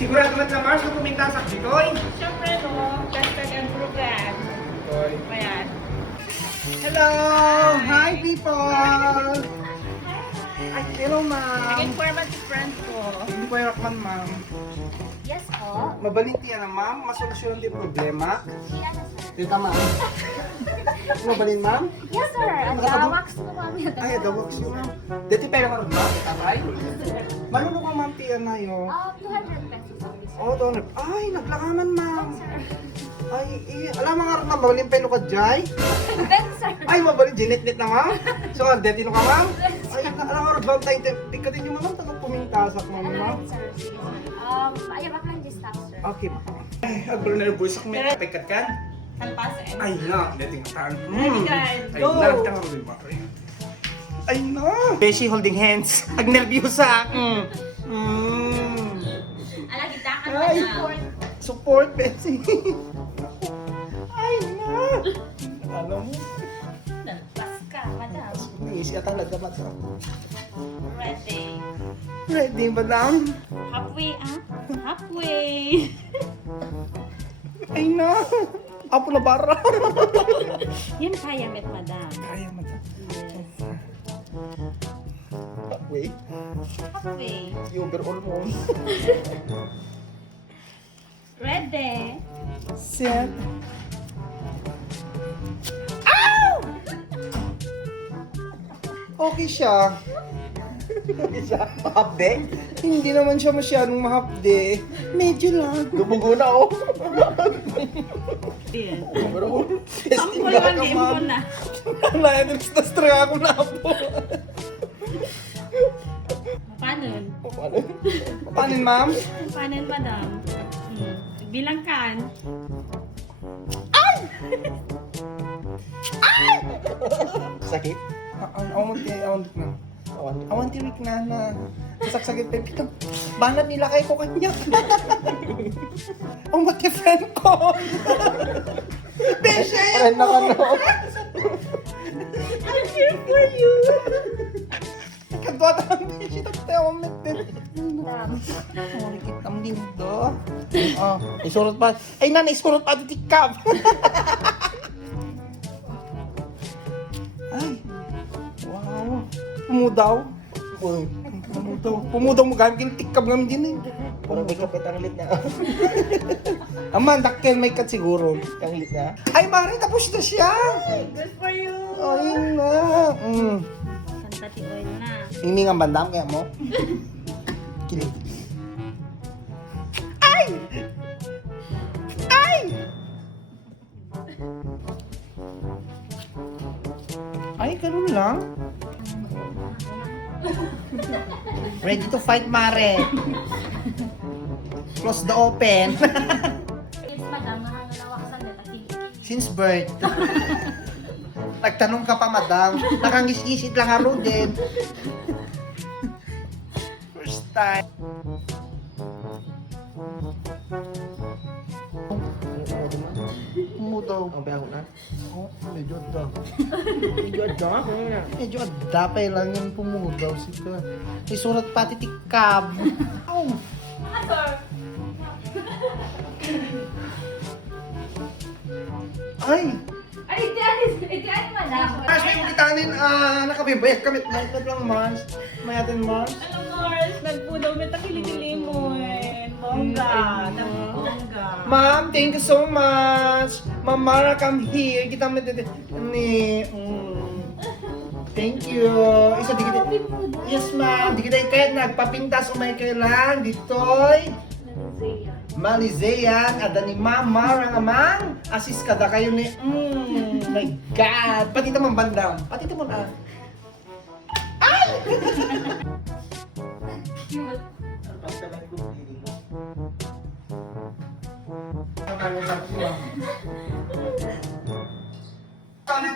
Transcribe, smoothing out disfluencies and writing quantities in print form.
Sigurado ka na Mars kung puminta sa Bikoy? Siyempre, no? Hashtag and program. Ayan. Hello! Hi people! Ay, hello ma'am! Informative friend ko. Hindi ko yung Rockman ma'am. Yes po. Mabalinti yan ma'am, masolusyon din problema. Yes, sir. Dito ma'am. Mabalin ma'am? Yes, sir. Ang wax po kami. Ay, adawag siya ma'am. Dito pera marun ma'am, tatay? Malunok ka ma'am, tiyan na yun. 200 pesos. Oh, doon. Ay, naglangaman ma'am. Ay, alam mga rin ma'am, mabalin pa ka Jai? Ben, sir. Ay, mabalin, ginit-nit na ma'am. So, deti no ka ma'am? Ay, alam nga rin ma'am, tayo, pikatin nyo ma'am, tanong pumintasak ma'am ma'am. Sir, sige, sir. Ayaw ba kang stop, sir? Okay ma'am. Ay, agro na nervous ako may pikat kan? Kalpasin. Ay na, dating mataan. Ready, guys, Ay go! na, tanong rin ba? Ay na! Beshi holding hands. Ag-nervyosa. Ala, kita ka Ay, support, Bessie. Ay na! Alam mo, Nalpas ka, madam. naisip ka talaga ba ito? Ready. Ready, madam? Halfway, Halfway. Ay na! Apo na bara. Yan kaya, met madam. Kaya, madam. Wait, Halfway. you overall mo. Ready. Set. Okay siya. Okay siya. Mahapde? Hindi naman siya masyadong mahapde. Medyo lang. Dumugo na oh. Yan. Pero testing Sampol lang man, ka game ko ma'am. na. Nai-stress ako na po. Paano? Paano ma'am? Paano, madam? Bilang kan. Sakit? Awanti na. Awanti week na. Sasaksakit pa ito. Banat nila kay ko kanya. Ang mati-friend ko. Beshe! Friend na ka no. I'm here for you. Kadwa tayo Beshe. Tapos ako metin. Marikit ang lindo. Isurot pa. Ay na, isurot pa ito tikap. Ay. Wow. Pumudaw. Pumudaw mo gamit tikab ngamin din eh. Parang may kapit ang lit na. Aman, dakkel may kat siguro. Ang lit na. Ay, Mari, tapos na siya. Good for you. Ay, na. Santati oil na. Himing ang bandam kaya mo. Kilig. Ay! Ay! Ay, ganun lang. Ready to fight, Mare. Close the open. Yes, madam. Nakangalawakan na tatig. Since birth. Nagtanong ka pa, madam. Nakangis-isit lang aro din. First time. Mo daw. Ang bayaw na. Oh, medyo ada. Medyo adjust. Medyo adapay lang yung pumudaw sika. Isurat pati tikab. Aw! Ay! Ay, iti madam. Mars, may kumitanin, nakabibayag kami. Mayat lang, Mars. Mayatin, Mars. Alam Mars, nagpudaw na takili-kili mo eh. Bongga. Bongga. Ma'am, thank you so much. Ma'am Mara, come here. Kita mo ni. Thank you. Isa di kita. Yes, ma'am. Di kita kahit nagpapintas umay kailan. Ditoy. Malizeyan. Ada ni Ma'am Mara namang. Assist kada kayo ni. My God. Pati naman bandam. Pati naman Ay! Ano